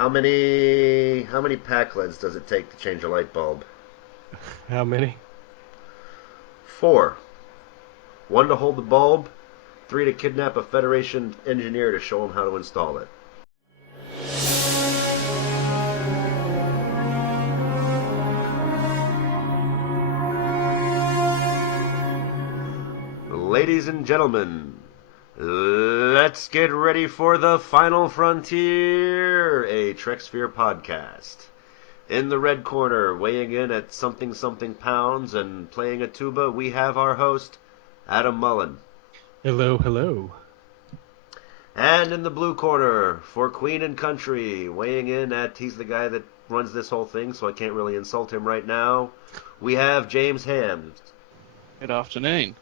How many pack leads does it take to change a light bulb? How many? Four. One to hold the bulb, three to kidnap a Federation engineer to show him how to install it. Ladies and gentlemen, let's get ready for the Final Frontier, a Trek Sphere podcast. In the red corner, weighing in at something something pounds and playing a tuba, we have our host, Adam Mullen. Hello, hello. And in the blue corner, for Queen and Country, weighing in at, he's the guy that runs this whole thing, so I can't really insult him right now, we have James Ham. Good afternoon.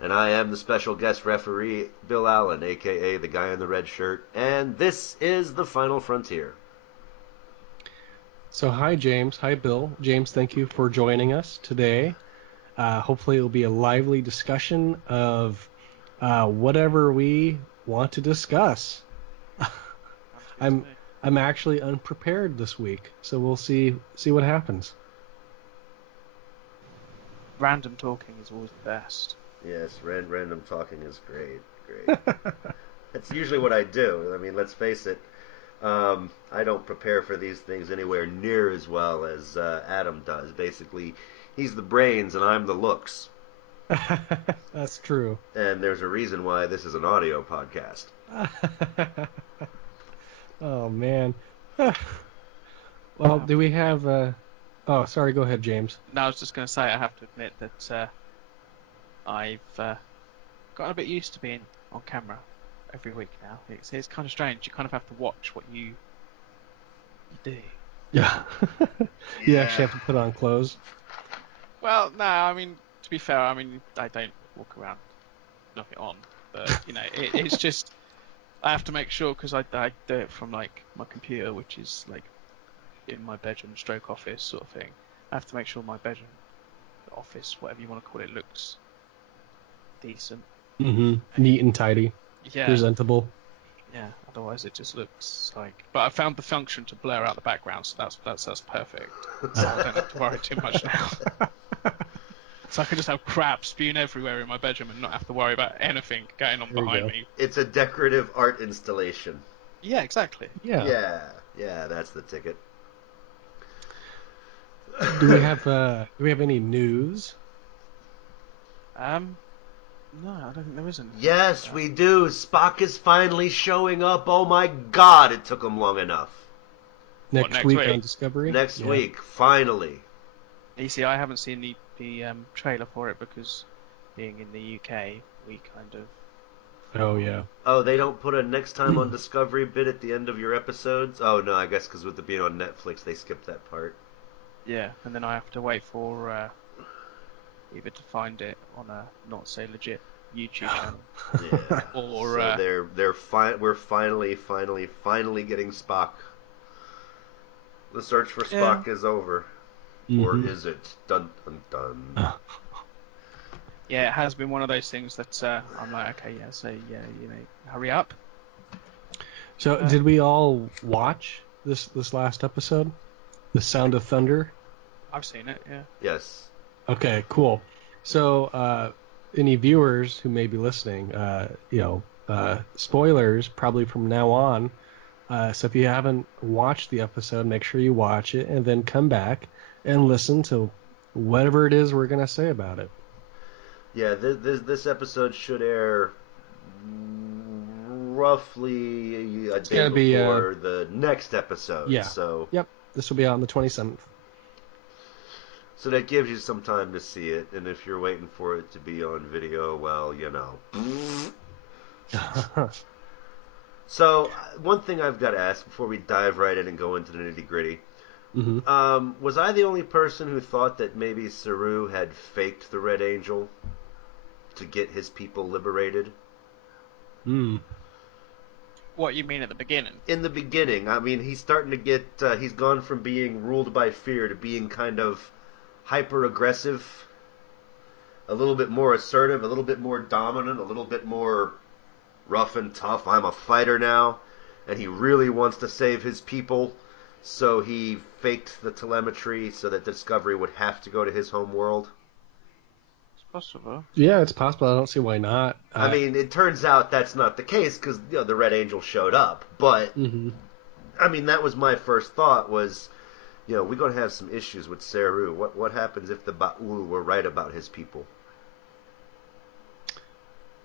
And I am the special guest referee, Bill Allen, a.k.a. the guy in the red shirt. And this is the Final Frontier. So, hi, James. Hi, Bill. James, thank you for joining us today. Hopefully, it will be a lively discussion of whatever we want to discuss. I'm actually unprepared this week, so we'll see what happens. Random talking is always the best. Yes, random talking is great. That's usually what I do. I mean, let's face it. I don't prepare for these things anywhere near as well as Adam does. Basically, he's the brains and I'm the looks. That's true. And there's a reason why this is an audio podcast. Oh, man. Well, do we have... Oh, sorry, go ahead, James. No, I was just going to say, I have to admit that I've gotten a bit used to being on camera every week now. It's kind of strange. You kind of have to watch what you do. Yeah. You actually have to put on clothes. Well, no, I mean, to be fair, I mean, I don't walk around nothing on. But, you know, it's just, I have to make sure, because I do it from, like, my computer, which is, like, in my bedroom stroke office sort of thing. I have to make sure my bedroom, office, whatever you want to call it, looks decent. Mm-hmm. Neat and tidy. Yeah. Presentable. Yeah, otherwise it just looks like... But I found the function to blur out the background, so that's perfect. So I don't have to worry too much now. So I can just have crap spewing everywhere in my bedroom and not have to worry about anything going on behind me. It's a decorative art installation. Yeah, exactly. Yeah. Yeah, that's the ticket. Do we have any news? No, I don't think there isn't. Yes, we do. Spock is finally showing up. Oh my God, it took him long enough. Next week on Discovery? Next week, finally. You see, I haven't seen the trailer for it because being in the UK, we kind of... Oh, yeah. Oh, they don't put a next time on Discovery bit at the end of your episodes? Oh, no, I guess because with it being on Netflix, they skipped that part. Yeah, and then I have to wait for either to find it on a not so legit YouTube channel, Yeah. or so we're finally getting Spock. The search for Spock is over, or is it? Dun dun dun. Yeah, it has been one of those things that I'm like, okay, yeah, so yeah, you know, hurry up. So, did we all watch this last episode, The Sound of Thunder? I've seen it, yeah. Yes. Okay, cool. So, any viewers who may be listening, spoilers probably from now on. So if you haven't watched the episode, make sure you watch it and then come back and listen to whatever it is we're going to say about it. Yeah, this episode should air roughly a day before the next episode. Yeah. So. Yep. This will be on the 27th. So that gives you some time to see it, and if you're waiting for it to be on video, well, you know. So, one thing I've got to ask before we dive right in and go into the nitty-gritty. Mm-hmm. Was I the only person who thought that maybe Saru had faked the Red Angel to get his people liberated? What you mean at the beginning? In the beginning. I mean, he's starting to get... he's gone from being ruled by fear to being kind of hyper-aggressive, a little bit more assertive, a little bit more dominant, a little bit more rough and tough. I'm a fighter now. and he really wants to save his people, so he faked the telemetry so that Discovery would have to go to his home world. It's possible. Yeah, it's possible. I don't see why not. I mean, it turns out that's not the case because the Red Angel showed up. But Mm-hmm. I mean, that was my first thought was, we're going to have some issues with Saru. What happens if the Ba'ul were right about his people?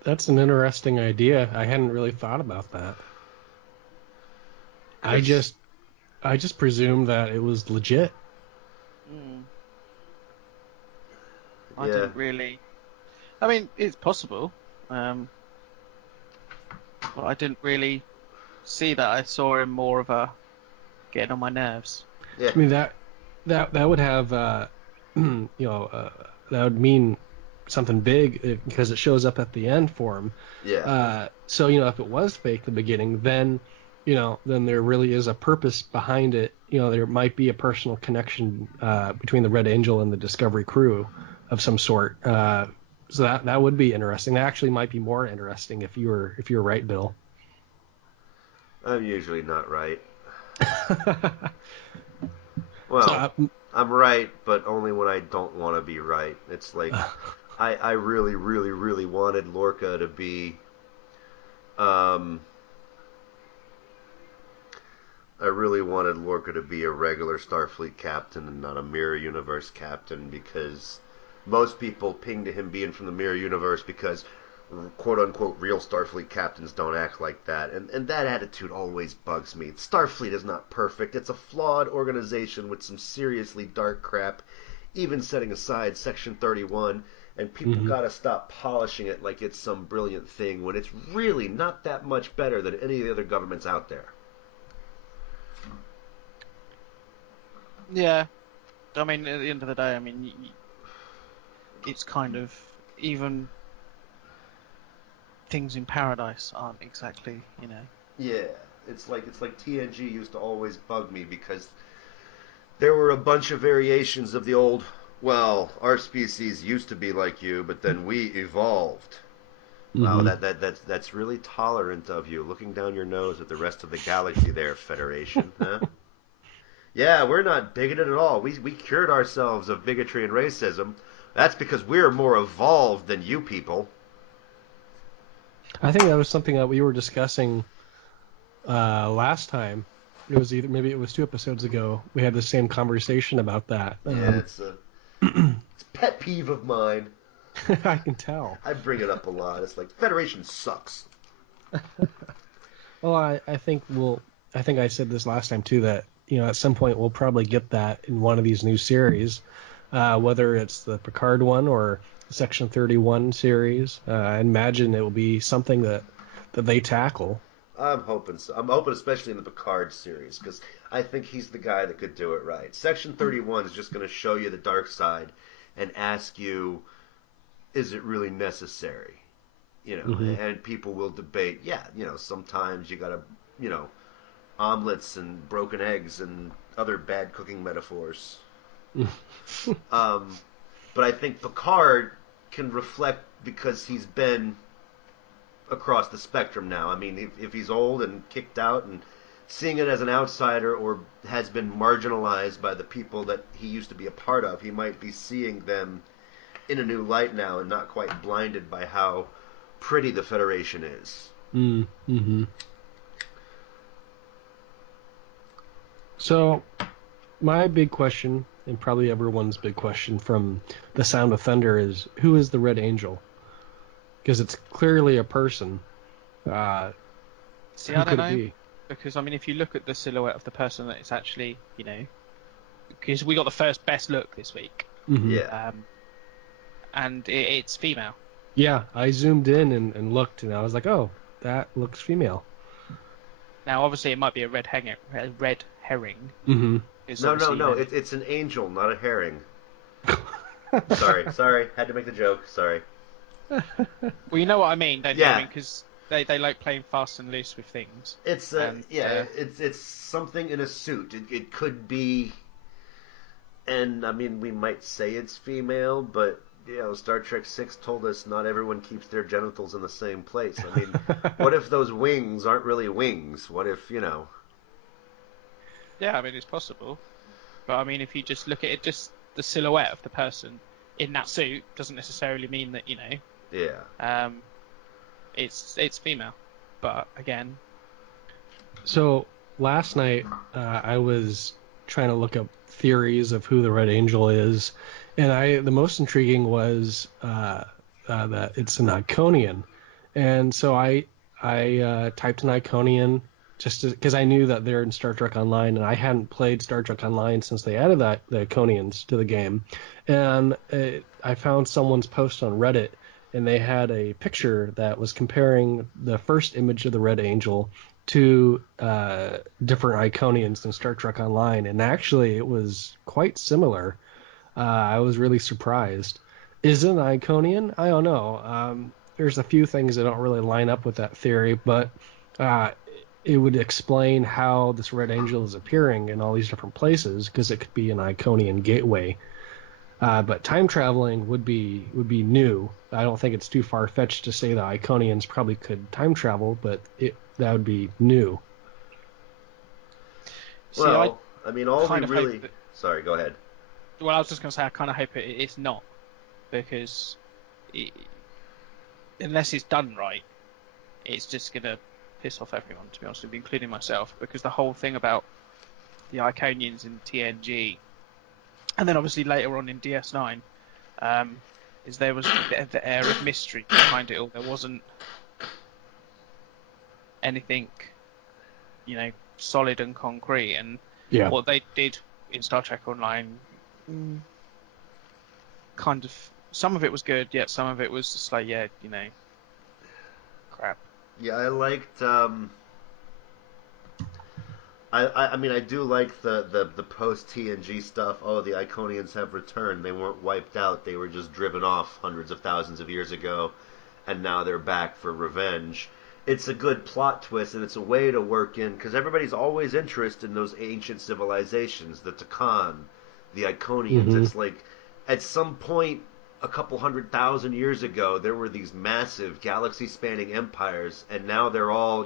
That's an interesting idea. I hadn't really thought about that. I just presumed that it was legit. I didn't really. I mean, it's possible, but I didn't really see that. I saw him more of a getting on my nerves. Yeah. I mean that would have that would mean something big because it shows up at the end for him. Yeah. So if it was fake in the beginning, then then there really is a purpose behind it. There might be a personal connection between the Red Angel and the Discovery crew of some sort. So that would be interesting. That actually might be more interesting if you were right, Bill. I'm usually not right. Well, I'm right, but only when I don't want to be right. It's like I really, really, really wanted Lorca to be. I really wanted Lorca to be a regular Starfleet captain and not a Mirror Universe captain because most people ping to him being from the Mirror Universe because quote-unquote real Starfleet captains don't act like that, and that attitude always bugs me. Starfleet is not perfect. It's a flawed organization with some seriously dark crap, even setting aside Section 31, and people gotta stop polishing it like it's some brilliant thing when it's really not that much better than any of the other governments out there. Yeah, I mean, at the end of the day, I mean, it's kind of even things in paradise aren't exactly, Yeah, it's like TNG used to always bug me because there were a bunch of variations of the old. Well, our species used to be like you, but then we evolved. Wow, that's really tolerant of you, looking down your nose at the rest of the galaxy there, Federation, huh? Yeah, we're not bigoted at all. We cured ourselves of bigotry and racism. That's because we're more evolved than you people. I think that was something that we were discussing last time. It was maybe it was 2 episodes ago. We had the same conversation about that. Yeah, it's a pet peeve of mine. I can tell. I bring it up a lot. It's like Federation sucks. Well, I think I think I said this last time too that at some point we'll probably get that in one of these new series, whether it's the Picard one or the Section 31 series. I imagine it will be something that they tackle. I'm hoping so. I'm hoping especially in the Picard series because I think he's the guy that could do it right. Section 31 is just going to show you the dark side and ask you, is it really necessary? And people will debate. Yeah, sometimes you gotta, omelets and broken eggs and other bad cooking metaphors. But I think Picard can reflect because he's been across the spectrum now. I mean, if he's old and kicked out and seeing it as an outsider or has been marginalized by the people that he used to be a part of, he might be seeing them in a new light now and not quite blinded by how pretty the Federation is. So, my big question, and probably everyone's big question from The Sound of Thunder, is who is the Red Angel? Because it's clearly a person. See, I don't know. Because, I mean, if you look at the silhouette of the person that it's actually, because we got the first best look this week. Yeah. And it's female. Yeah, I zoomed in and looked, and I was like, oh, that looks female. Now, obviously, it might be a red herring. Mm-hmm. No. It's an angel, not a herring. Sorry. Had to make the joke. Sorry. Well, you know what I mean, don't you? Yeah. I mean, because they like playing fast and loose with things. It's it's something in a suit. It could be, and I mean, we might say it's female, but Star Trek 6 told us not everyone keeps their genitals in the same place. I mean, what if those wings aren't really wings? What if, Yeah, I mean it's possible, but I mean if you just look at it, just the silhouette of the person in that suit doesn't necessarily mean that Yeah. it's female. But again, So last night, I was trying to look up theories of who the Red Angel is, and the most intriguing was that it's an Iconian, and so I typed in Iconian just because I knew that they're in Star Trek Online, and I hadn't played Star Trek Online since they added the Iconians to the game, and I found someone's post on Reddit, and they had a picture that was comparing the first image of the Red Angel to different Iconians in Star Trek Online, and actually it was quite similar. I was really surprised. Is it an Iconian? I don't know. There's a few things that don't really line up with that theory, but uh, it would explain how this Red Angel is appearing in all these different places, because it could be an Iconian gateway. But time traveling would be new. I don't think it's too far fetched to say that Iconians probably could time travel, but that would be new. see, Well, I mean, all we kind of really. hope that, Sorry, go ahead. well, I was just going to say I kind of hope it's not, because it, unless it's done right, it's just going to piss off everyone, to be honest with you, including myself, because the whole thing about the Iconians in TNG, and then obviously later on in DS9, is there was the air of mystery behind it all. There wasn't anything, solid and concrete. And Yeah. what they did in Star Trek Online, kind of, some of it was good, yet some of it was just like, crap. Yeah, I liked. I mean, I do like the post TNG stuff. Oh, the Iconians have returned. They weren't wiped out. They were just driven off hundreds of thousands of years ago, and now they're back for revenge. It's a good plot twist, and it's a way to work in, because everybody's always interested in those ancient civilizations, the Takan, the Iconians. Mm-hmm. It's like at some point a couple 100,000 years ago there were these massive galaxy-spanning empires, and now they're all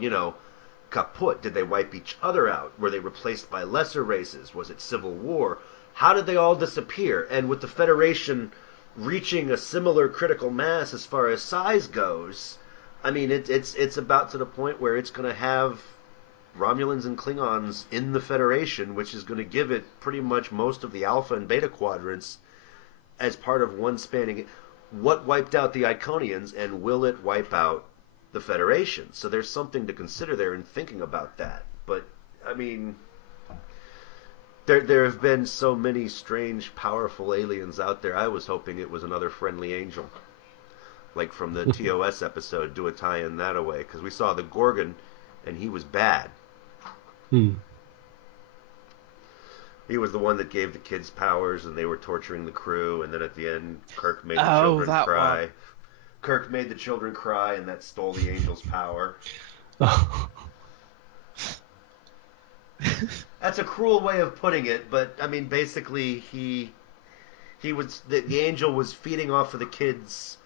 kaput. Did they wipe each other out? Were they replaced by lesser races? Was it civil war? How did they all disappear? And with the Federation reaching a similar critical mass as far as size goes, I mean, it's about to the point where it's going to have Romulans and Klingons in the Federation, which is going to give it pretty much most of the Alpha and Beta quadrants as part of one spanning. What wiped out the Iconians, and will it wipe out the Federation? So there's something to consider there in thinking about that. But I mean, there have been so many strange, powerful aliens out there. I was hoping it was another friendly angel, like from the TOS episode. Do a tie-in that away, because we saw the Gorgon, and he was bad. He was the one that gave the kids powers, and they were torturing the crew. And then at the end, Kirk made the children cry. One. Kirk made the children cry, and that stole the angel's power. That's a cruel way of putting it, but I mean, basically, he was the angel was feeding off of the kids'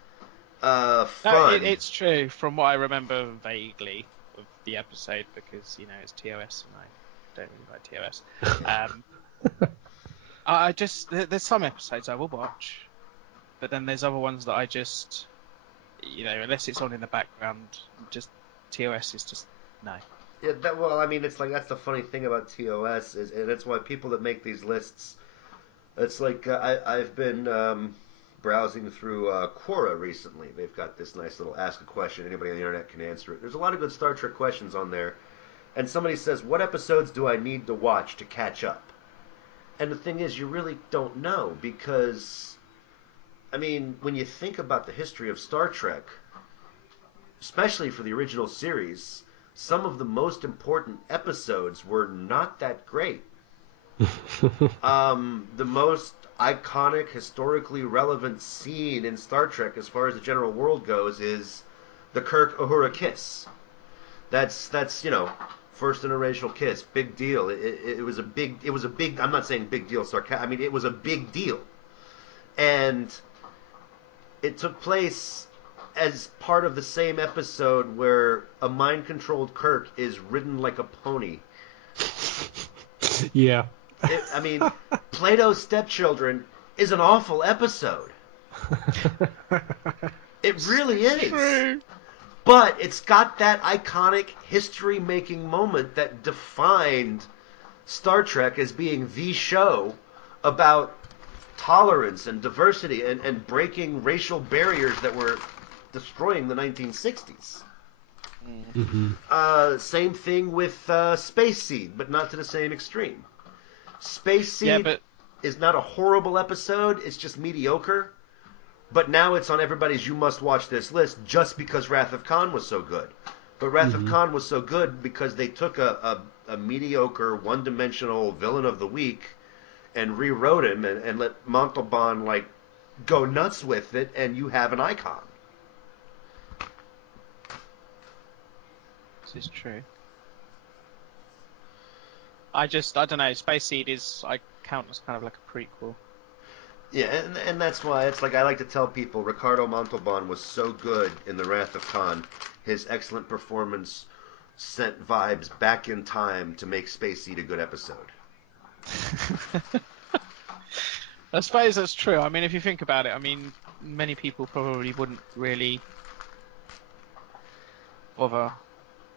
fun. No, it's true from what I remember vaguely of the episode, because it's TOS and I don't really like TOS. I just there's some episodes I will watch, but then there's other ones that I just unless it's on in the background, just TOS is just no. Yeah, well, I mean, it's like that's the funny thing about TOS is, and it's why people that make these lists. It's like I've been browsing through Quora recently. They've got this nice little ask a question. Anybody on the internet can answer it. There's a lot of good Star Trek questions on there, and somebody says, "What episodes do I need to watch to catch up?" And the thing is, you really don't know, because, I mean, when you think about the history of Star Trek, especially for the original series, some of the most important episodes were not that great. The most iconic, historically relevant scene in Star Trek, as far as the general world goes, is the Kirk Uhura kiss. That's first interracial kiss, big deal. It was a big. I'm not saying big deal sarcastic. I mean, it was a big deal, and it took place as part of the same episode where a mind-controlled Kirk is ridden like a pony. Yeah. I mean, Plato's Stepchildren is an awful episode. It really is. True. But it's got that iconic history-making moment that defined Star Trek as being the show about tolerance and diversity and breaking racial barriers that were destroying the 1960s. Mm-hmm. Same thing with Space Seed, but not to the same extreme. Space Seed is not a horrible episode, it's just mediocre. But now it's on everybody's you must watch this list just because Wrath of Khan was so good. But Wrath of Khan was so good because they took a mediocre, one-dimensional villain of the week and rewrote him and let Montalban like go nuts with it, and you have an icon. This is true. I don't know. Space Seed I count as kind of like a prequel. Yeah, and that's why it's like I like to tell people Ricardo Montalban was so good in The Wrath of Khan. His excellent performance sent vibes back in time to make Space Seed a good episode. I suppose that's true. I mean, if you think about it, I mean, many people probably wouldn't really bother.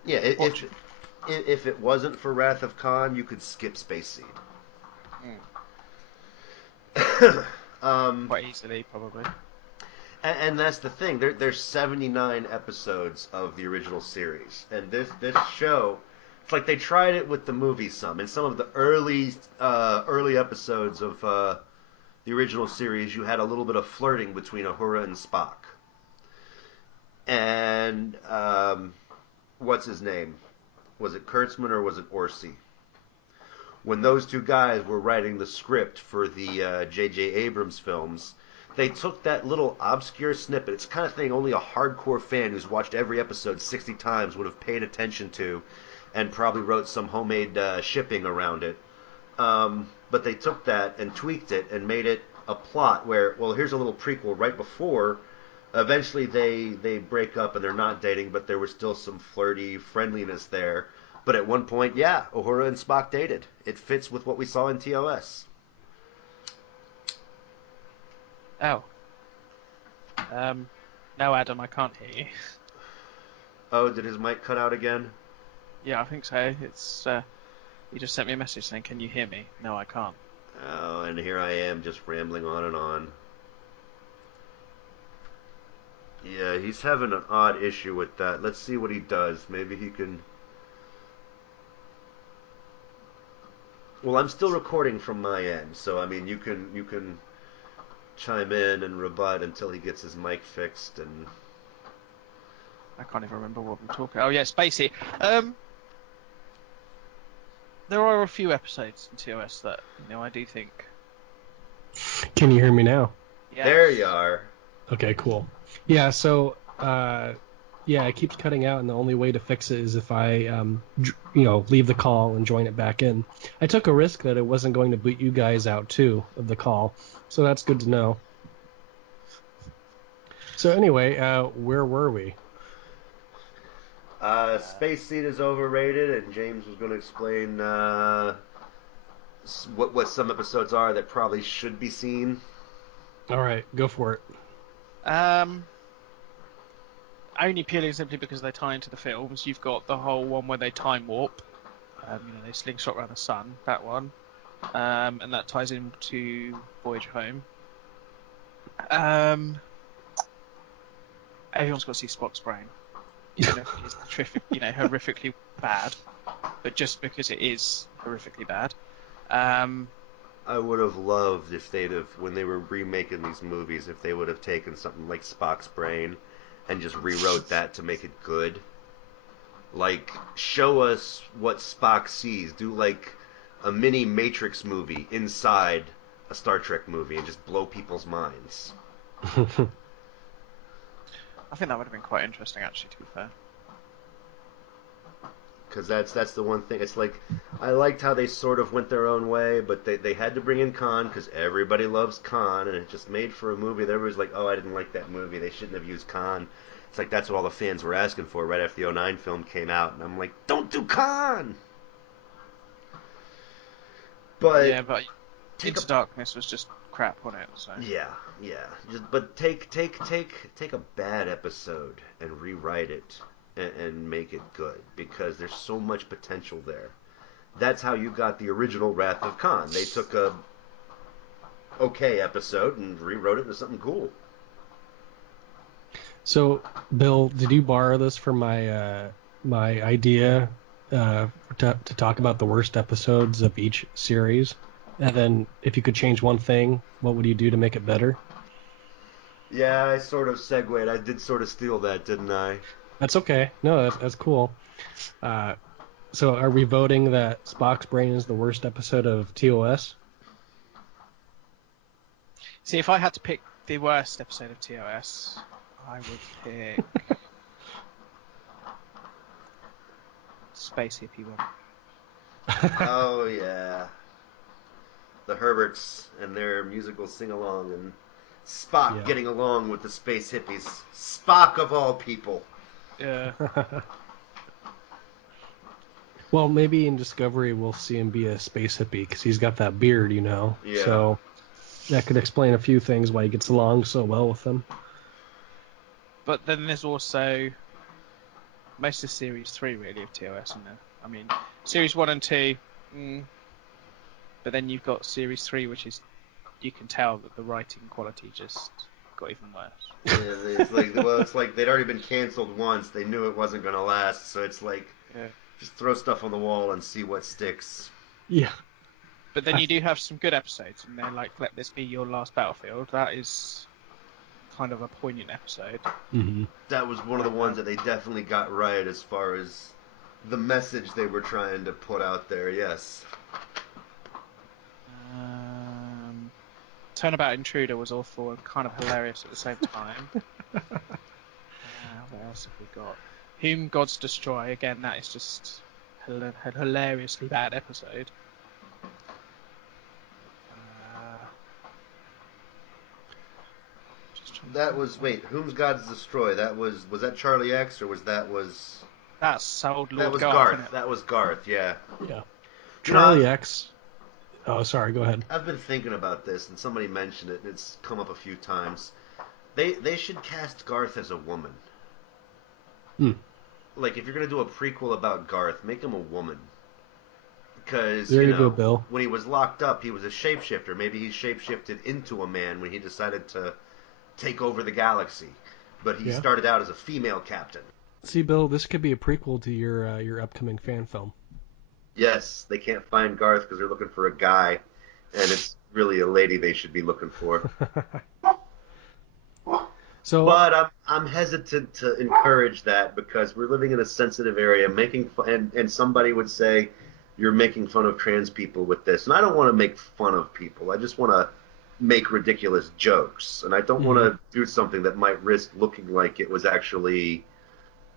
Yeah, if it wasn't for Wrath of Khan, you could skip Space Seed. Quite easily, probably. And that's the thing. There's 79 episodes of the original series, and this show, it's like they tried it with the movie some. In some of the early episodes of the original series, you had a little bit of flirting between Uhura and Spock. And what's his name? Was it Kurtzman or was it Orsi? When those two guys were writing the script for the J.J. Abrams films, they took that little obscure snippet. It's the kind of thing only a hardcore fan who's watched every episode 60 times would have paid attention to and probably wrote some homemade shipping around it. But they took that and tweaked it and made it a plot where, well, here's a little prequel right before. Eventually they break up and they're not dating, but there was still some flirty friendliness there. But at one point, yeah, Uhura and Spock dated. It fits with what we saw in TOS. Oh. No, Adam, I can't hear you. Oh, did his mic cut out again? Yeah, I think so. It's he just sent me a message saying, "Can you hear me?" No, I can't. Oh, and here I am just rambling on and on. Yeah, he's having an odd issue with that. Let's see what he does. Maybe he can... Well, I'm still recording from my end, so I mean, you can chime in and rebut until he gets his mic fixed. And I can't even remember what we're talking. Oh yeah, Spacey. There are a few episodes in TOS that I do think. Can you hear me now? Yeah. There you are. Okay, cool. Yeah, so yeah, it keeps cutting out, and the only way to fix it is if I leave the call and join it back in. I took a risk that it wasn't going to boot you guys out too of the call, so that's good to know. So anyway, where were we? Space Seed is overrated, and James was going to explain what some episodes are that probably should be seen. All right, go for it. Only purely and simply because they tie into the films. You've got the whole one where they time warp. They slingshot around the sun. That one, and that ties into Voyage Home. Everyone's got to see Spock's brain. Even if it's horrifically bad, but just because it is horrifically bad. I would have loved if they'd have, when they were remaking these movies, if they would have taken something like Spock's brain and just rewrote that to make it good. Like, show us what Spock sees. Do like a mini Matrix movie inside a Star Trek movie and just blow people's minds. I think that would have been quite interesting, actually, to be fair. because that's the one thing. It's like I liked how they sort of went their own way, but they had to bring in Khan because everybody loves Khan, and it just made for a movie that everybody's like, oh, I didn't like that movie. They shouldn't have used Khan. It's like that's what all the fans were asking for right after the '09 film came out, and I'm like, don't do Khan. But Yeah, but Into Darkness was just crap on it. So yeah, yeah. But take a bad episode and rewrite it and make it good because there's so much potential there. That's how you got the original Wrath of Khan. They took a okay episode and rewrote it into something cool. So, Bill, did you borrow this from my idea to talk about the worst episodes of each series? And then, if you could change one thing, what would you do to make it better? Yeah, I sort of segued. I did sort of steal that, didn't I? That's okay. No, that's cool. Uh, so, are we voting that Spock's Brain is the worst episode of TOS? see, if I had to pick the worst episode of TOS, I would pick Space Hippie one. Oh yeah, the Herberts and their musical sing-along and Spock Yeah. getting along with the space hippies. Spock of all people. Yeah. Well, maybe in Discovery we'll see him be a space hippie because he's got that beard, you know. Yeah. So that could explain a few things why he gets along so well with them. But then there's also most of Series 3, really, of TOS, isn't there? I mean, Series 1 and 2, but then you've got Series 3, which is, you can tell that the writing quality just got even worse. Yeah, it's like, well, it's like they'd already been canceled once. They knew it wasn't going to last, so it's like, Yeah. just throw stuff on the wall and see what sticks. Yeah. But then you do have some good episodes, and they're like, Let This Be Your Last Battlefield. That is kind of a poignant episode. Mm-hmm. That was one of the ones that they definitely got right as far as the message they were trying to put out there, yes. Turnabout Intruder was awful and kind of hilarious at the same time. What else have we got? Whom Gods Destroy. Again, that is just a hilariously bad episode. That was, wait, Whom's Gods Destroy? That was that Charlie X, or That's old that Lord was Garth, isn't Garth. it? That was Garth, yeah. Yeah. You know, Charlie X. Oh, sorry. Go ahead. I've been thinking about this, and somebody mentioned it, and it's come up a few times. They should cast Garth as a woman. Hmm. Like, if you're going to do a prequel about Garth, make him a woman. Because, There you go, Bill. when he was locked up, he was a shapeshifter. Maybe he shapeshifted into a man when he decided to take over the galaxy. But he Yeah. started out as a female captain. See, Bill, this could be a prequel to your upcoming fan film. Yes, they can't find Garth because they're looking for a guy, and it's really a lady they should be looking for. So, But I'm hesitant to encourage that because we're living in a sensitive area, making fun, and somebody would say you're making fun of trans people with this, and I don't want to make fun of people. I just want to make ridiculous jokes, and I don't want to do something that might risk looking like it was actually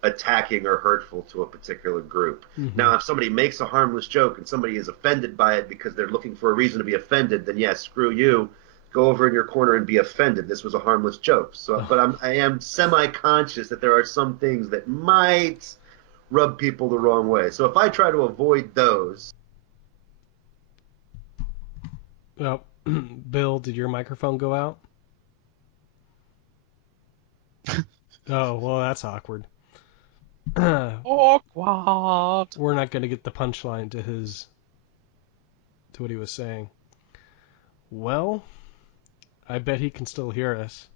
attacking or hurtful to a particular group. Now, if somebody makes a harmless joke and somebody is offended by it because they're looking for a reason to be offended, then yes, screw you. Go over in your corner and be offended. This was a harmless joke. So, but I am semi-conscious that there are some things that might rub people the wrong way. So if I try to avoid those. well, Bill, did your microphone go out? Oh, well, that's awkward. Awkward. We're not going to get the punchline to what he was saying. Well, I bet he can still hear us,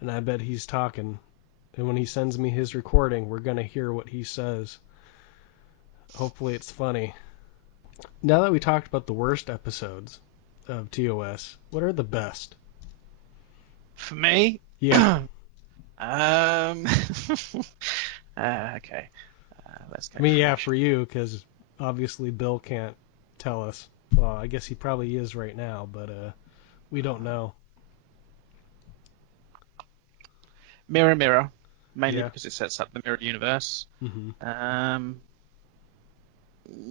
and I bet he's talking. And when he sends me his recording, we're going to hear what he says. Hopefully it's funny. Now that we talked about the worst episodes of TOS, what are the best? For me? Yeah. Okay. Let's go. I mean, yeah, for you, because obviously Bill can't tell us. Well, I guess he probably is right now, but we don't know. Mirror, Mirror, mainly Yeah. because it sets up the mirror universe. Mm-hmm.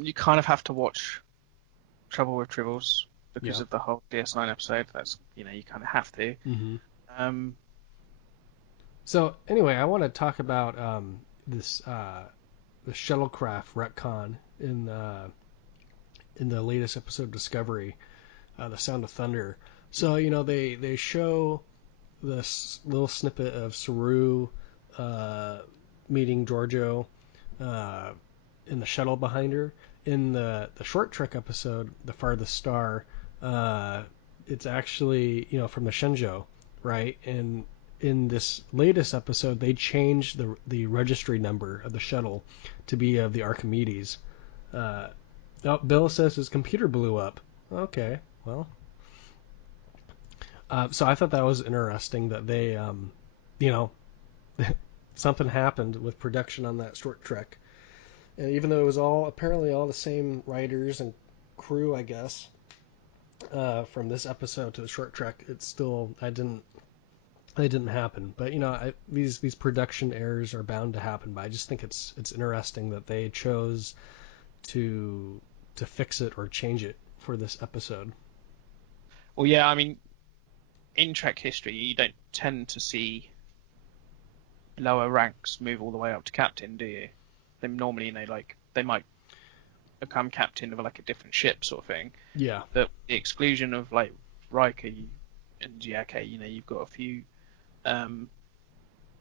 you kind of have to watch Trouble with Tribbles because Yeah. of the whole DS9 episode. That's, you kind of have to. Mm-hmm. Um, So anyway, I want to talk about this the shuttlecraft retcon in the latest episode of Discovery, The Sound of Thunder. So they show this little snippet of Saru meeting Giorgio in the shuttle behind her. In the short trek episode, The Farthest Star, it's actually from the Shenzhou, right? And in this latest episode, they changed the registry number of the shuttle to be of the Archimedes. Oh, Bill says his computer blew up. Okay, well, so I thought that was interesting that they, you know, something happened with production on that short trek, and even though it was all apparently all the same writers and crew, I guess, from this episode to the short trek, it's still it didn't happen. But these production errors are bound to happen. But I just think it's interesting that they chose to fix it or change it for this episode. well, yeah, I mean, in Trek history, you don't tend to see lower ranks move all the way up to captain, do you? They normally, they might become captain of like a different ship sort of thing. Yeah. But the exclusion of like Riker and okay, you've got a few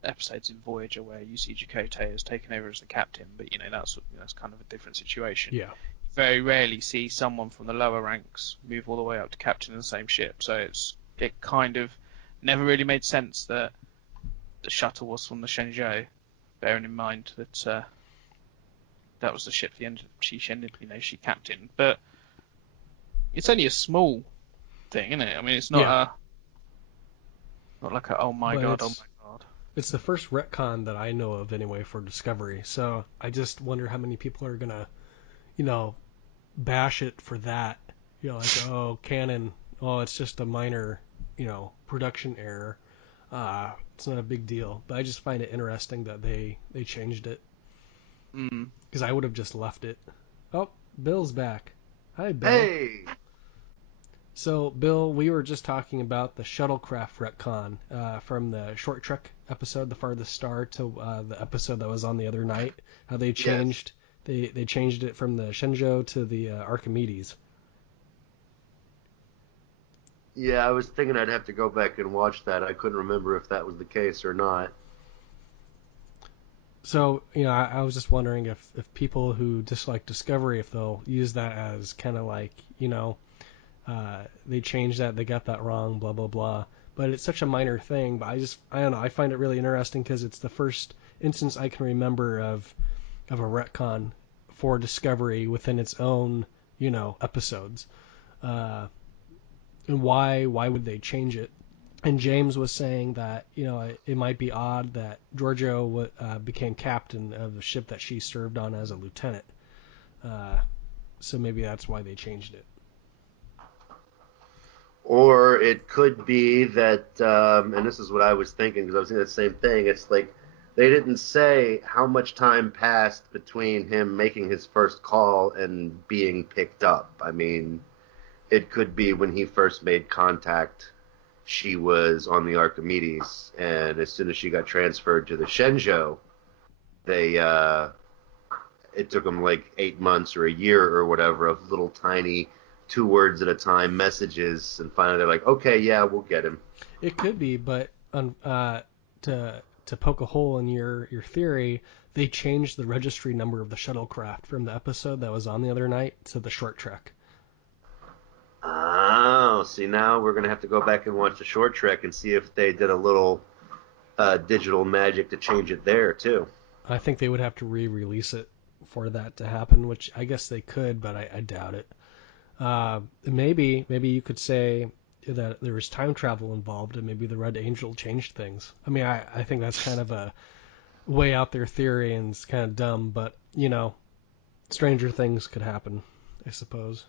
episodes in Voyager where you see Chakotay has taken over as the captain, but that's kind of a different situation. Yeah. Very rarely see someone from the lower ranks move all the way up to captain in the same ship. So it kind of never really made sense that the shuttle was from the Shenzhou, bearing in mind that that was the ship she captained. But it's only a small thing, isn't it? I mean, it's not Yeah. not like a oh my But god, oh my god. it's the first retcon that I know of anyway for Discovery. So I just wonder how many people are gonna, bash it for that. Like, oh, canon, oh, it's just a minor, production error. It's not a big deal. But I just find it interesting that they changed it Mm. because I would have just left it. Oh, Bill's back. Hi, Bill. Hey! So, Bill, we were just talking about the shuttlecraft retcon from the short trek episode, The Farthest Star, to the episode that was on the other night. How they changed they changed it from the Shenzhou to the Archimedes. Yeah, I was thinking I'd have to go back and watch that. I couldn't remember if that was the case or not. So, I was just wondering if people who dislike Discovery, if they'll use that as kind of like, they changed that, they got that wrong, blah, blah, blah. But it's such a minor thing, but I don't know, I find it really interesting because it's the first instance I can remember of a retcon for Discovery within its own, episodes. And why would they change it? And James was saying that it might be odd that Giorgio became captain of the ship that she served on as a lieutenant. So maybe that's why they changed it. Or it could be that, and this is what I was thinking because I was thinking the same thing. It's like they didn't say how much time passed between him making his first call and being picked up. I mean, it could be when he first made contact, she was on the Archimedes, and as soon as she got transferred to the Shenzhou, they it took them like 8 months or a year or whatever of little tiny 2 words at a time messages, and finally they're like, okay, yeah, we'll get him. It could be, but to poke a hole in your theory, they changed the registry number of the shuttlecraft from the episode that was on the other night to the short trek. Oh, see, now we're gonna have to go back and watch the short trek and see if they did a little digital magic to change it there too. I think they would have to re-release it for that to happen, which I guess they could, but I doubt it. Maybe you could say that there was time travel involved, and maybe the Red Angel changed things. I mean, I think that's kind of a way out there theory, and it's kind of dumb, but stranger things could happen, I suppose.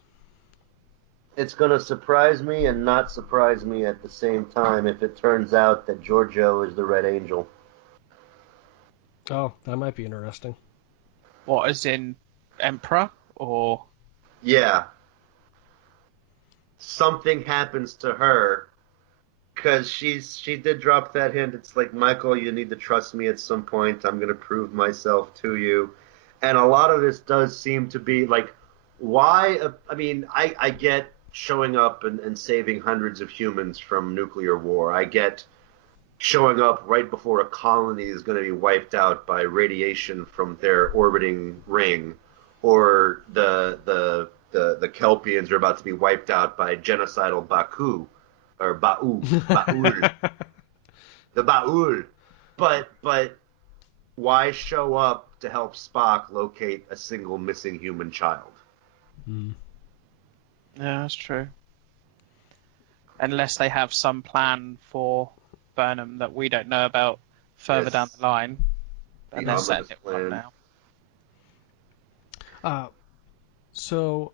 It's gonna surprise me and not surprise me at the same time if it turns out that Giorgio is the Red Angel. Oh, that might be interesting. What, as in Emperor or Yeah. Something happens to her because she did drop that hint. It's like, Michael, you need to trust me at some point. I'm going to prove myself to you. And a lot of this does seem to be like, why? I mean, I get showing up and saving hundreds of humans from nuclear war. I get showing up right before a colony is going to be wiped out by radiation from their orbiting ring, or the Kelpians are about to be wiped out by genocidal Baku or Baul, the Baul. But why show up to help Spock locate a single missing human child? Hmm. yeah, that's true. Unless they have some plan for Burnham that we don't know about further down Yes. the line, and they're setting Ominous it plan. up now. So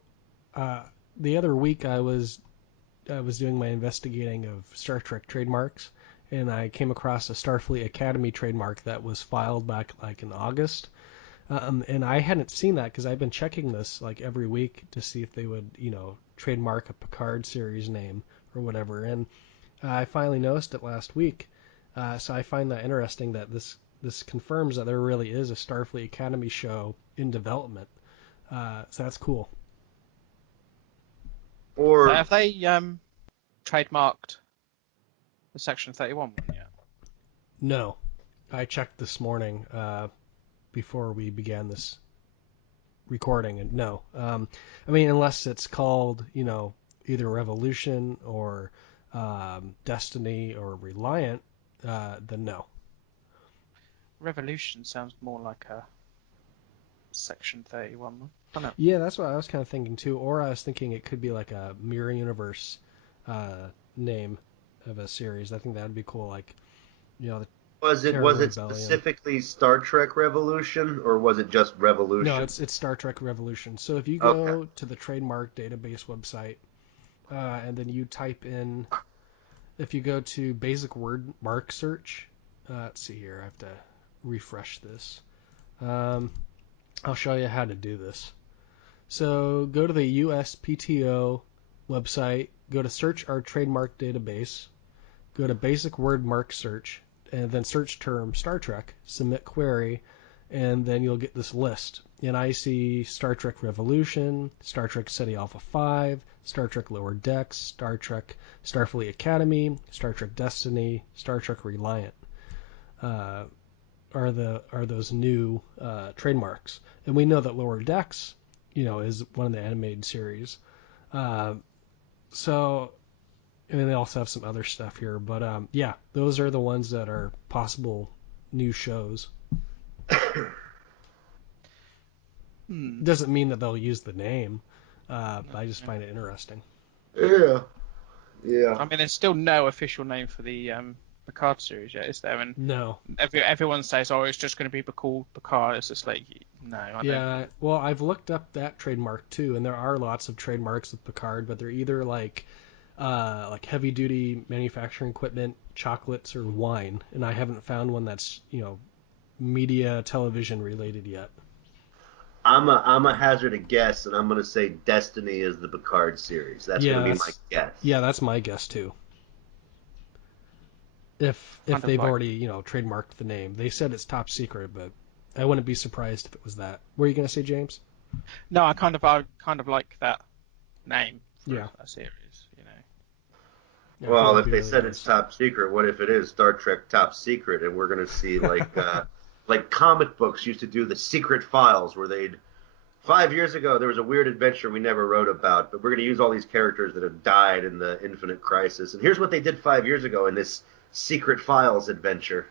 the other week I was doing my investigating of Star Trek trademarks, and I came across a Starfleet Academy trademark that was filed back like in August. And I hadn't seen that because I've been checking this like every week to see if they would, trademark a Picard series name or whatever. And I finally noticed it last week. So I find that interesting that this confirms that there really is a Starfleet Academy show in development. So that's cool. Or Have they trademarked the Section 31 one yet? No, I checked this morning before we began this recording, and no. I mean, unless it's called, either Revolution or Destiny or Reliant, then no. Revolution sounds more like a Section 31 one, doesn't it? Yeah, that's what I was kind of thinking too. Or I was thinking it could be like a mirror universe name of a series. I think that would be cool. Like, the was it Terror was it Rebellion. specifically Star Trek Revolution, or was it just No, Revolution? it's Star Trek Revolution. So if you Okay. go to the trademark database website, and then you type in, if you go to basic word mark search, let's see here, I have to refresh this. I'll show you how to do this. So go to the USPTO website, go to search our trademark database, go to basic word mark search, and then search term Star Trek, submit query, and then you'll get this list. And I see Star Trek Revolution, Star Trek SETI Alpha 5, Star Trek Lower Decks, Star Trek Starfleet Academy, Star Trek Destiny, Star Trek Reliant. Are those new trademarks? And we know that Lower Decks, is one of the animated series. So and then they also have some other stuff here, but yeah, those are the ones that are possible new shows. Doesn't mean that they'll use the name, but I just find it interesting. Yeah. Yeah. I mean, there's still no official name for the Picard series yet, is there? And No. everyone says, "Oh, it's just going to be called Picard." It's just like, no, I don't. Yeah, well, I've looked up that trademark too, and there are lots of trademarks with Picard, but they're either like heavy duty manufacturing equipment, chocolates, or wine, and I haven't found one that's media television related yet. I'm a hazard a guess, and I'm gonna say Destiny is the Picard series. That's Yeah, gonna be my guess. that's my guess too. If Kind of they've like, already trademarked the name, they said it's top secret, but I wouldn't be surprised if it was that. What are you gonna say, James? no, I kind of like that name for Yeah. a series, Yeah, I think Well, that'd if be they really said nice. it's top secret, what if it is Star Trek Top Secret, and we're gonna see like like comic books used to do the secret files where they'd 5 years ago there was a weird adventure we never wrote about, but we're gonna use all these characters that have died in the Infinite Crisis, and here's what they did 5 years ago in this secret files adventure.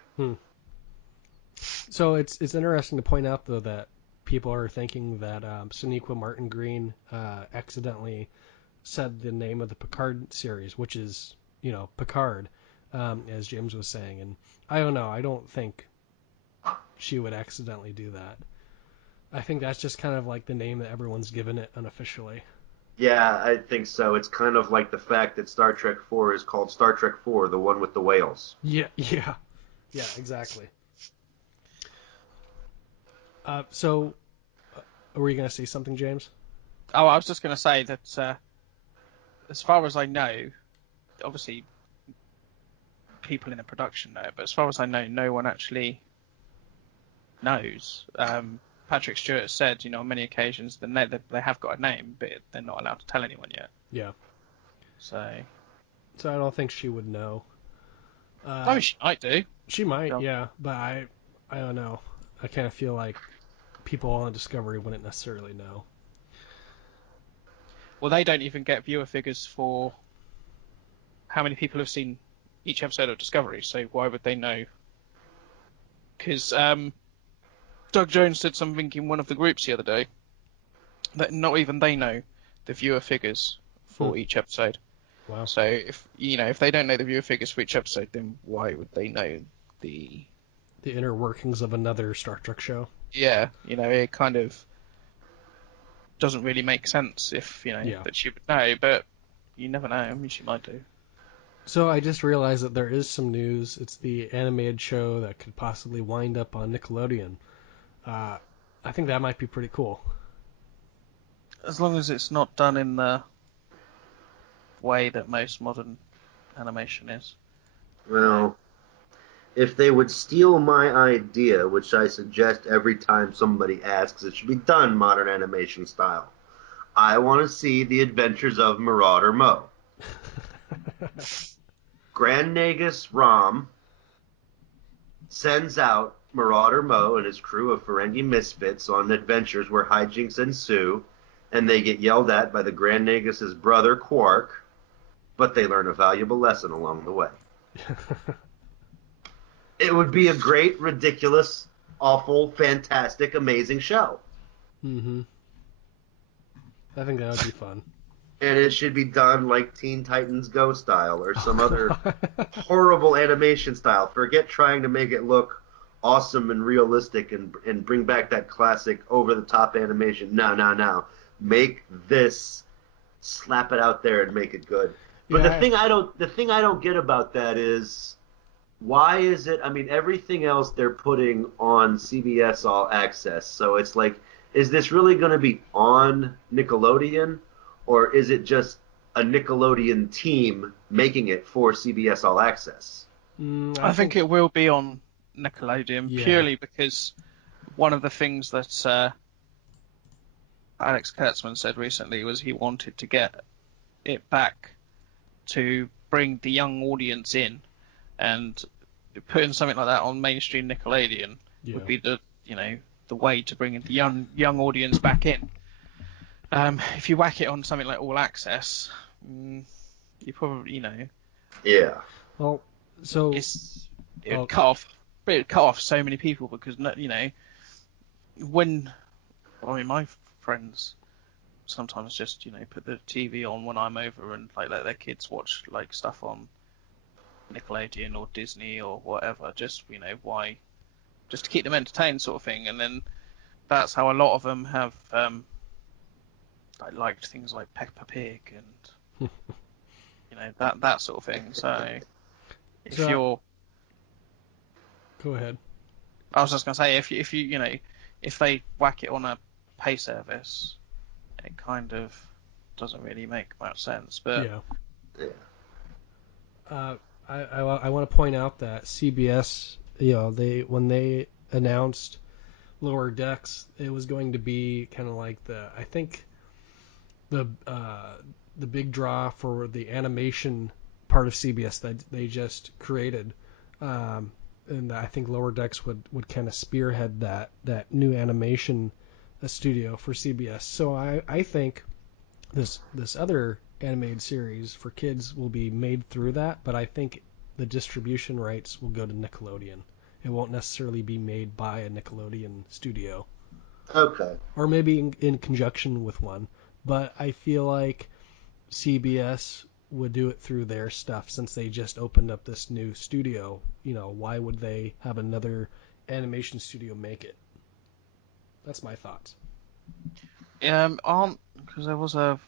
So it's interesting to point out though that people are thinking that Sonequa Martin Green accidentally said the name of the Picard series, which is Picard, as James was saying, and I don't know. I don't think she would accidentally do that. I think that's just kind of like the name that everyone's given it unofficially. Yeah, I think so. It's kind of like the fact that Star Trek 4 is called Star Trek 4, the one with the whales. Yeah, yeah, exactly. So, were you gonna say something, James? Oh, I was just going to say that as far as I know, obviously people in the production know, but as far as I know, no one actually knows. Patrick Stewart said, on many occasions that they have got a name, but they're not allowed to tell anyone yet. Yeah. So I don't think she would know. I mean, she might do. She might, yeah, but I don't know. I kind of feel like people on Discovery wouldn't necessarily know. Well, they don't even get viewer figures for how many people have seen each episode of Discovery, so why would they know? Because Doug Jones said something in one of the groups the other day that not even they know the viewer figures for each episode. Wow. So if they don't know the viewer figures for each episode, then why would they know the inner workings of another Star Trek show? Yeah, it kind of doesn't really make sense if that she would know, but you never know. I mean, she might do. So I just realized that there is some news. It's the animated show that could possibly wind up on Nickelodeon. I think that might be pretty cool. As long as it's not done in the way that most modern animation is. Well, if they would steal my idea, which I suggest every time somebody asks, it should be done modern animation style. I want to see the adventures of Marauder Mo. Grand Nagus Rom sends out Marauder Mo and his crew of Ferengi misfits on adventures where hijinks ensue, and they get yelled at by the Grand Nagus' brother Quark, but they learn a valuable lesson along the way. It would be a great, ridiculous, awful, fantastic, amazing show. Mm-hmm. I think that would be fun. And it should be done like Teen Titans Go style or some other horrible animation style. Forget trying to make it look awesome and realistic and bring back that classic over-the-top animation. No. Make this, slap it out there and make it good. But Yeah. the thing I don't get about that is, why is it? I mean, everything else they're putting on CBS All Access. So it's like, is this really going to be on Nickelodeon, or is it just a Nickelodeon team making it for CBS All Access? I think it will be on Nickelodeon purely because one of the things that Alex Kurtzman said recently was he wanted to get it back to bring the young audience in, and putting something like that on mainstream Nickelodeon would be the way to bring the young audience back in. If you whack it on something like All Access, you probably Yeah. Well, so it would cut off so many people because when my friends sometimes just put the TV on when I'm over and like let their kids watch like stuff on Nickelodeon or Disney or whatever, just why, just to keep them entertained sort of thing. And then that's how a lot of them have liked things like Peppa Pig and that sort of thing. So if you're go ahead. I was just gonna say if you if they whack it on a pay service, it kind of doesn't really make much sense. But I want to point out that CBS, when they announced Lower Decks, it was going to be kind of like the big draw for the animation part of CBS that they just created. And I think Lower Decks would kind of spearhead that new animation studio for CBS. So I think this other animated series for kids will be made through that, but I think the distribution rights will go to Nickelodeon. It won't necessarily be made by a Nickelodeon studio. Okay. Or maybe in conjunction with one. But I feel like CBS would do it through their stuff since they just opened up this new studio. Why would they have another animation studio make it? That's my thoughts. Because there was a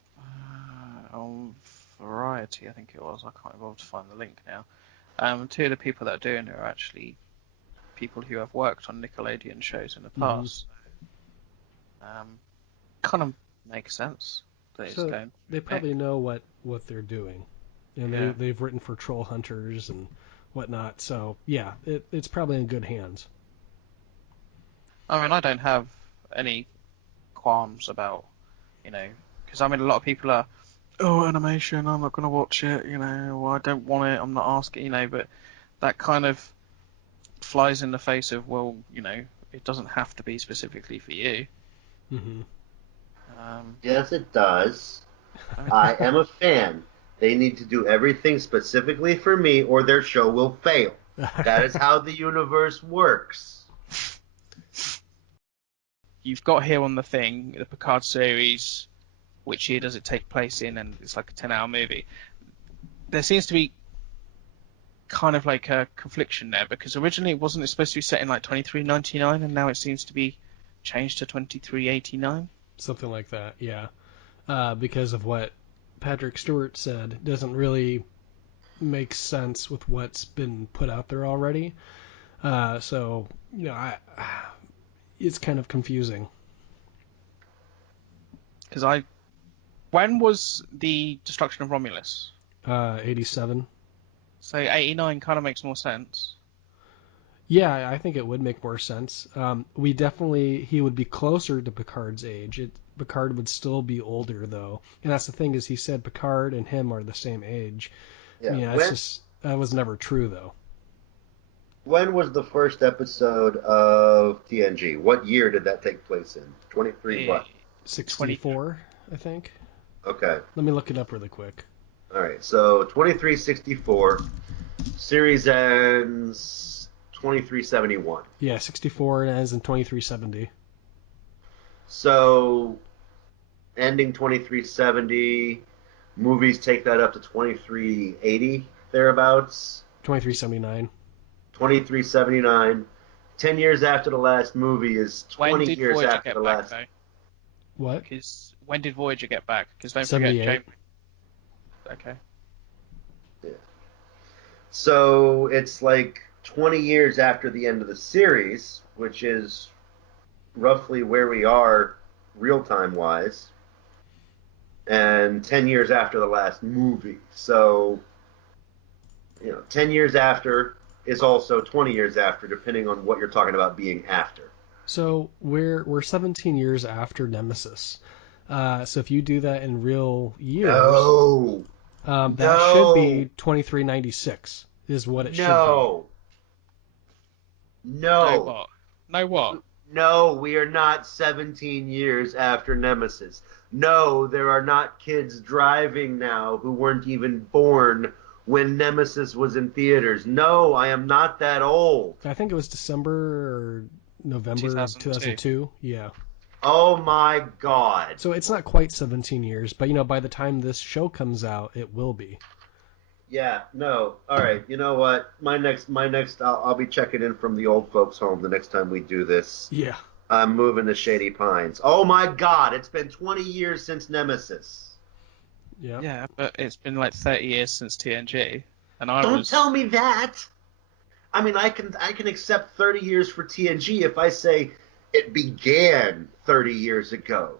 on Variety, I think it was. I can't remember to find the link now. Two of the people that are doing it are actually people who have worked on Nickelodeon shows in the past. Kind of makes sense. That it's So going. they probably know what they're doing, and Yeah. they've written for Troll Hunters and whatnot. So yeah, it's probably in good hands. I mean, I don't have any qualms about, because I mean, a lot of people are, oh, animation, I'm not going to watch it, or I don't want it, I'm not asking, but that kind of flies in the face of, well, it doesn't have to be specifically for you. Hmm. Yes, it does. I am a fan. They need to do everything specifically for me, or their show will fail. That is how the universe works. You've got here on the thing, the Picard series, which year does it take place in, and it's like a 10-hour movie. There seems to be kind of like a confliction there, because originally wasn't it supposed to be set in like 2399, and now it seems to be changed to 2389? Something like that, yeah. Because of what Patrick Stewart said, it doesn't really make sense with what's been put out there already. So it's kind of confusing. Because when was the destruction of Romulus? 87. So 89 kind of makes more sense. Yeah, I think it would make more sense. He would be closer to Picard's age. Picard would still be older though, and that's the thing is he said Picard and him are the same age. Yeah. That was never true though. When was the first episode of TNG? What year did that take place in? 23 Eh, what? 64, I think. Okay. Let me look it up really quick. All right. So 2364. Series ends 2371. Yeah, 64 and ends in 2370. So ending 2370. Movies take that up to 2380 thereabouts. 2379. 2379. 10 years after the last movie is when 20 did years Voyager after get the back, last. though? What? Because when did Voyager get back? Because don't forget 78. James. Okay. Yeah. So it's like 20 years after the end of the series, which is roughly where we are real time wise, and 10 years after the last movie. So, 10 years after is also 20 years after, depending on what you're talking about being after. So we're 17 years after Nemesis. So if you do that in real years, No. that should No. be 2396 is what it should be. No. No No. what? No what? No, we are not 17 years after Nemesis. No, there are not kids driving now who weren't even born when Nemesis was in theaters. No, I am not that old. I think it was December or November of 2002. 2002. Yeah. Oh my God. So it's not quite 17 years, but by the time this show comes out, it will be. Yeah, no. All right. You know what? I'll be checking in from the old folks' home the next time we do this. Yeah. I'm moving to Shady Pines. Oh my God! It's been 20 years since Nemesis. Yeah. Yeah, but it's been like 30 years since TNG, and Don't tell me that. I mean, I can accept 30 years for TNG if I say it began 30 years ago.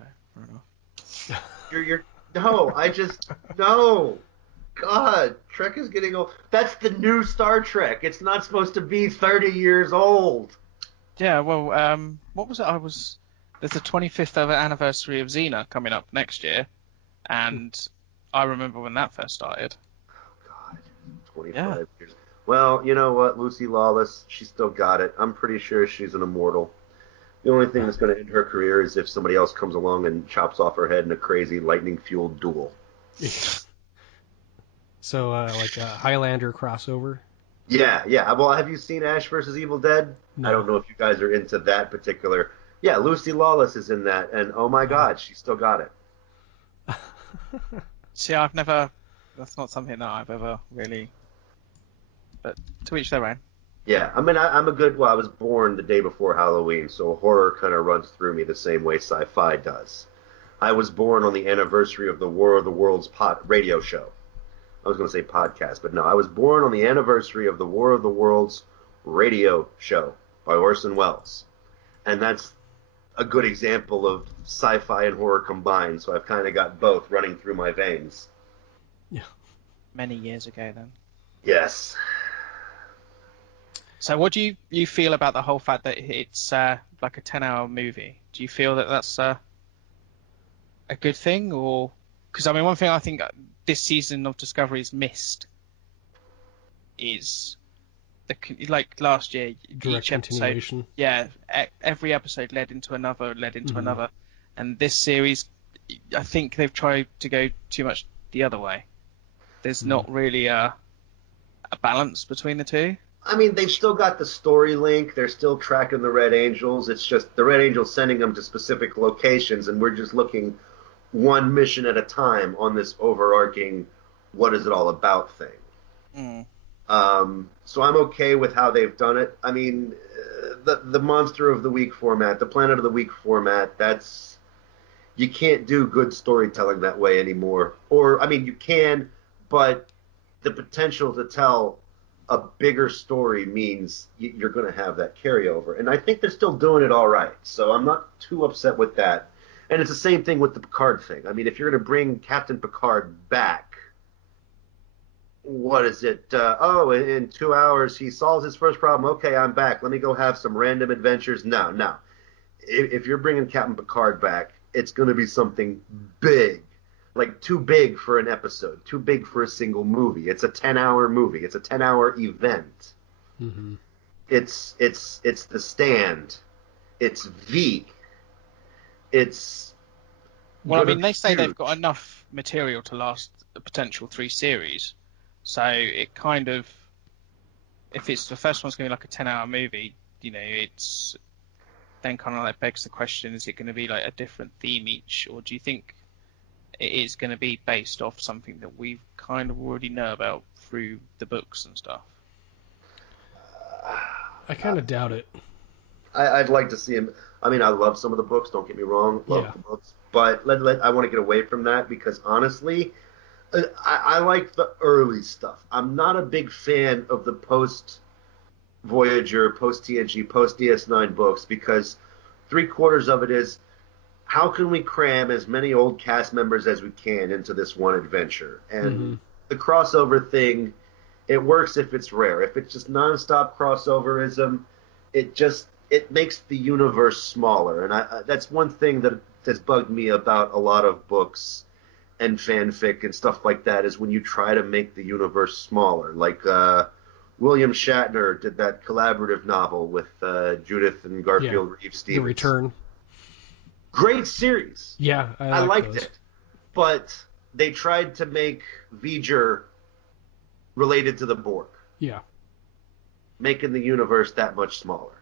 Okay, fair enough. You're no. No. God, Trek is getting old. That's the new Star Trek. It's not supposed to be 30 years old. Yeah, well, what was it? There's the 25th anniversary of Xena coming up next year, and I remember when that first started. God, 25 Yeah. years. Well, you know what? Lucy Lawless, she still got it. I'm pretty sure she's an immortal. The only thing that's going to end her career is if somebody else comes along and chops off her head in a crazy lightning-fueled duel. So like a Highlander crossover. Yeah, yeah. Well, have you seen Ash versus Evil Dead? No. I don't know if you guys are into that particular. Yeah, Lucy Lawless is in that, and oh my God, she still got it. See, that's not something that I've ever really, but to each their own. Yeah, I mean, well, I was born the day before Halloween, so horror kind of runs through me the same way sci-fi does. I was born on the anniversary of the War of the Worlds radio show. I was going to say podcast, but no, I was born on the anniversary of the War of the Worlds radio show by Orson Welles. And that's a good example of sci-fi and horror combined. So I've kind of got both running through my veins. Yeah. Many years ago, then. Yes. So, what do you feel about the whole fact that it's like a 10-hour movie? Do you feel that that's a good thing, or because I mean, one thing I think this season of Discovery's missed is like last year, Direct each episode, continuation. yeah, every episode led into another, Mm-hmm. and this series, I think they've tried to go too much the other way. There's Mm-hmm. not really a balance between the two. I mean, they've still got the story link. They're still tracking the Red Angels. It's just the Red Angels sending them to specific locations, and we're just looking one mission at a time on this overarching what is it all about thing. Mm. So I'm okay with how they've done it. I mean, the Monster of the Week format, the Planet of the Week format, that's you can't do good storytelling that way anymore. Or I mean, you can, but the potential to tell a bigger story means you're going to have that carryover. And I think they're still doing it all right. So I'm not too upset with that. And it's the same thing with the Picard thing. I mean, if you're going to bring Captain Picard back, what is it? In 2 hours he solves his first problem. Okay, I'm back. Let me go have some random adventures. No, no. If you're bringing Captain Picard back, it's going to be something big, like too big for an episode, too big for a single movie. It's a 10-hour movie. It's a 10-hour event. Mm-hmm. It's The Stand. It's V. It's Well, I gonna mean, be they say they've huge. got enough material to last a potential 3 series. So it kind of, if it's the first one's going to be like a 10-hour movie, it's then kind of like begs the question: is it going to be like a different theme each, or do you think it is going to be based off something that we kind of already know about through the books and stuff? I kind of doubt it. I'd like to see him. I mean, I love some of the books. Don't get me wrong, love Yeah. the books, but I want to get away from that because honestly, I like the early stuff. I'm not a big fan of the post Voyager, post TNG, post DS9 books because 3/4 of it is how can we cram as many old cast members as we can into this one adventure? Mm-hmm. And the crossover thing, it works if it's rare. If it's just nonstop crossoverism, it makes the universe smaller. And that's one thing that has bugged me about a lot of books and fanfic and stuff like that is when you try to make the universe smaller. Like William Shatner did that collaborative novel with Judith and Yeah. Garfield Reeve The Stevens. Return. Great series. Yeah, I I like liked those. it, but they tried to make V'ger related to the Borg, Yeah. making the universe that much smaller.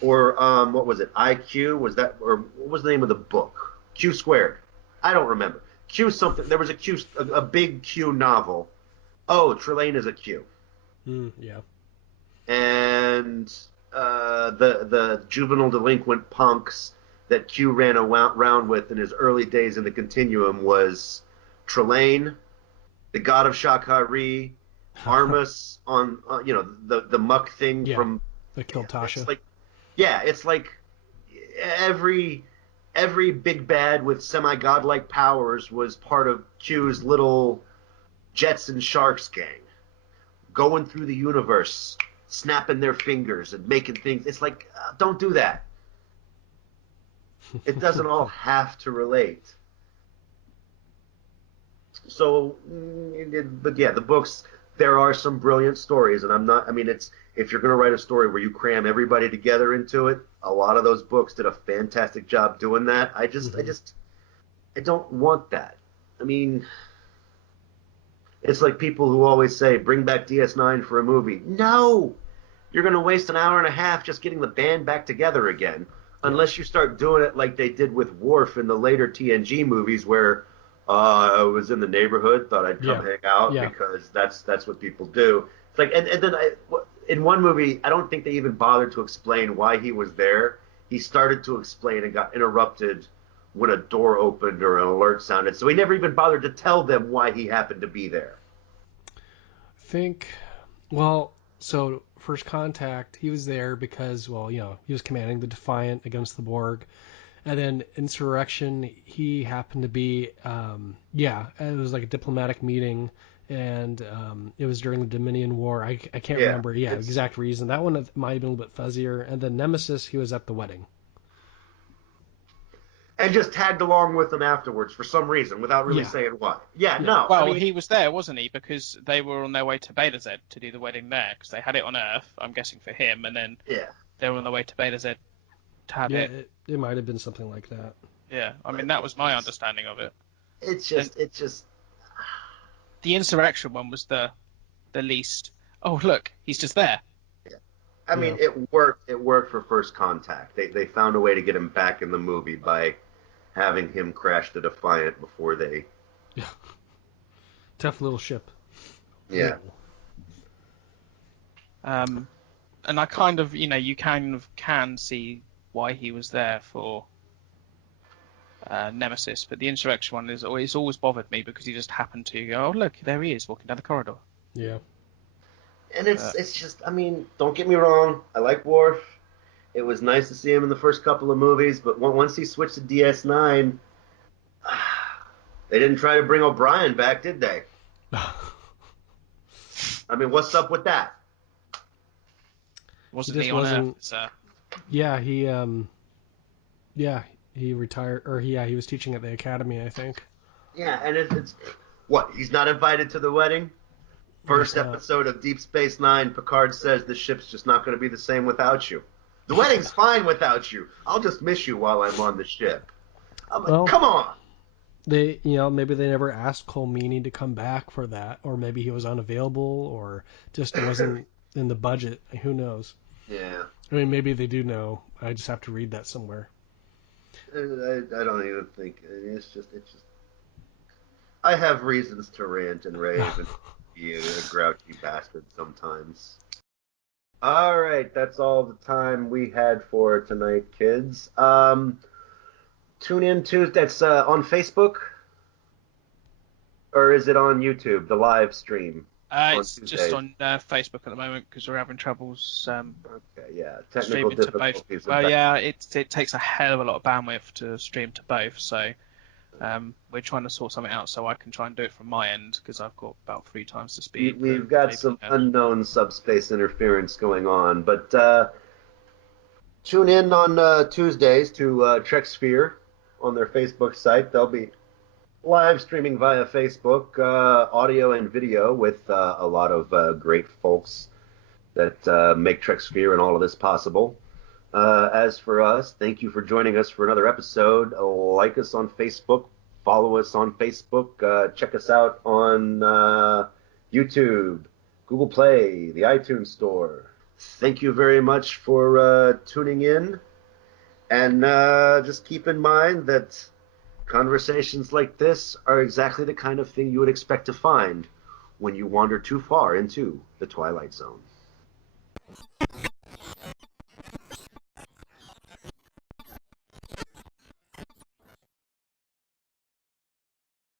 Or what was it? IQ was that, or what was the name of the book? Q squared. I don't remember. Q something. There was a big Q novel. Oh, Trelane is a Q, Yeah. and the juvenile delinquent punks that Q ran around with in his early days in the Continuum was Trelane, the god of Shakari, Armus on the muck thing Yeah. from. That killed It's Tasha. like it's like every every big bad with semi godlike powers was part of Q's little Jets and Sharks gang, going through the universe, snapping their fingers and making things. It's like don't do that. It doesn't all have to relate. So, but yeah, the books. There are some brilliant stories, and I'm not. I mean, it's if you're going to write a story where you cram everybody together into it, a lot of those books did a fantastic job doing that. Mm-hmm. I don't want that. I mean, it's like people who always say, "Bring back DS9 for a movie." No, you're going to waste an hour and a half just getting the band back together again, Yeah. unless you start doing it like they did with Worf in the later TNG movies, where I was in the neighborhood, thought I'd come Yeah. hang out Yeah. because that's what people do. It's like, and then in one movie, I don't think they even bothered to explain why he was there. He started to explain and got interrupted when a door opened or an alert sounded, so he never even bothered to tell them why he happened to be there. Think, well, so First Contact, he was there because, well, he was commanding the Defiant against the Borg. And then Insurrection, he happened to be, it was like a diplomatic meeting, and it was during the Dominion War. I can't Yeah, remember, the exact reason. That one might have been a little bit fuzzier. And then Nemesis, he was at the wedding. and just tagged along with them afterwards for some reason without really Yeah. saying why. Yeah, Yeah. no, Well, he was there, wasn't he? Because they were on their way to Beta Z to do the wedding there, because they had it on Earth, I'm guessing for him, and then yeah, they were on their way to Beta Z to have Yeah, it. it might have been something like that. Yeah, I mean, that was my understanding of it. it's And just. the Insurrection one was the least. Oh, look, he's just there. I mean, it worked. It worked for First Contact. They found a way to get him back in the movie by having him crash the Defiant before they. Yeah. Tough little ship. Yeah. And I kind of, you kind of can see why he was there for Nemesis, but the Insurrection one it's always bothered me because he just happened to go, oh look, there he is walking down the corridor. Yeah. And it's just. I mean, don't get me wrong. I like Worf. It was nice to see him in the first couple of movies, but once he switched to DS9, they didn't try to bring O'Brien back, did they? I mean, what's up with that? Wasn't he on Earth? So. Yeah, he retired, or he was teaching at the academy, I think. Yeah, and it's what, he's not invited to the wedding? First episode of Deep Space Nine, Picard says the ship's just not going to be the same without you. The wedding's fine without you. I'll just miss you while I'm on the ship. I'm like, come on. They, maybe they never asked Cole Meany to come back for that, or maybe he was unavailable, or just wasn't in the budget. Who knows? Yeah. I mean, maybe they do know. I just have to read that somewhere. I don't even think it's just. I have reasons to rant and rave and be a grouchy bastard sometimes. All right, that's all the time we had for tonight, kids. Tune in to that's on Facebook, or is it on YouTube? The live stream. It's just on Facebook at the moment because we're having troubles. Okay, yeah, technical streaming to both. difficulties. Well, yeah, it takes a hell of a lot of bandwidth to stream to both, so we're trying to sort something out so I can try and do it from my end because I've got about 3 times the speed. We've got some unknown subspace interference going on, but tune in on Tuesdays to Trek Sphere on their Facebook site. They'll be live streaming via Facebook, audio and video with a lot of great folks that make Trek Sphere and all of this possible. As for us, thank you for joining us for another episode. Like us on Facebook, follow us on Facebook, check us out on YouTube, Google Play, the iTunes Store. Thank you very much for tuning in, and just keep in mind that conversations like this are exactly the kind of thing you would expect to find when you wander too far into the Twilight Zone.